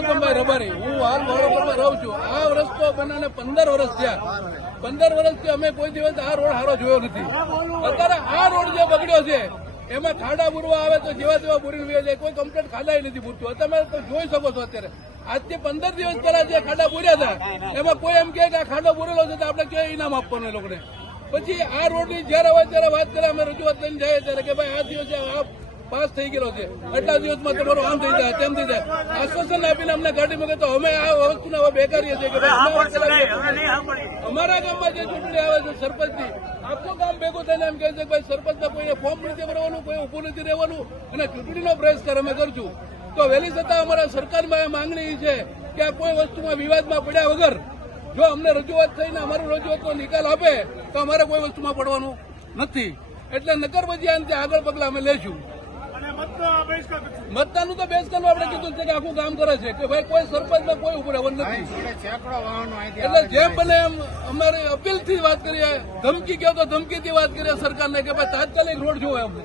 પુરુષોત્તમભાઈ રબારી, હું હાલ વડોદરામાં રહું છું. આ રસ્તો બનાને 15 વર્ષ થયા. 15 વર્ષથી અમે કોઈ દિવસ આ રોડ સારો જોયો નથી. અત્યારે આ રોડ જે બગડ્યો છે એમાં ખાડા પૂરવા આવે તો જેવા તેવા પૂરી વે જાય, કોઈ કમ્પ્લેટ ખાડા નથી પૂરતું. તમે જોઈ શકો છો અત્યારે આજથી 15 દિવસ પહેલા જે ખાડા પૂર્યા હતા એમાં કોઈ એમ કે આ ખાડો પૂરેલો છે તો આપણે ક્યાં ઇનામ આપવાનું એ લોકોને. પછી આ રોડની જયારે હોય ત્યારે વાત કરે, અમે રજૂઆત લઈને જઈએ ત્યારે કે ભાઈ આ દિવસે આ પાસ થઈ ગયેલો છે, એટલા દિવસમાં તમારું આમ થઈ જાય તેમ થઈ જાય, આશ્વાસન આપીને અમને ગાડી મૂકે. તો અમે આ વસ્તુને હવે બેકારીએ છીએ કે અમારા ગામમાં જે ચૂંટણી આવે છે સરપંચની, આખું ગામ ભેગું થઈને એમ કહે છે કે ભાઈ સરપંચમાં કોઈને ફોર્મ નથી ભરવાનું, કોઈ ઉભું નથી રહેવાનું અને ચૂંટણીનો બહિષ્કાર અમે કરશું. તો વહેલી છતાં અમારા સરકારમાં એ માંગણી છે કે આ કોઈ વસ્તુમાં વિવાદમાં પડ્યા વગર જો અમને રજૂઆત થઈને અમારું રજૂઆતનો નિકાલ આપે તો અમારે કોઈ વસ્તુમાં પડવાનું નથી. એટલે નકર પછી આનાથી આગળ પગલા અમે લઈશું. મતદાનનું તો બહિષ્કારનું આપણે કીધું છે કે આખું કામ કરે છે કે ભાઈ કોઈ સરપંચમાં કોઈ ઉભું રહેવાનું નથી. એટલે જેમ બને એમ અમારી અપીલથી વાત કરીએ, ધમકી કહો તો ધમકીથી વાત કરીએ સરકારને કે ભાઈ તાત્કાલિક રોડ જોવો અમને.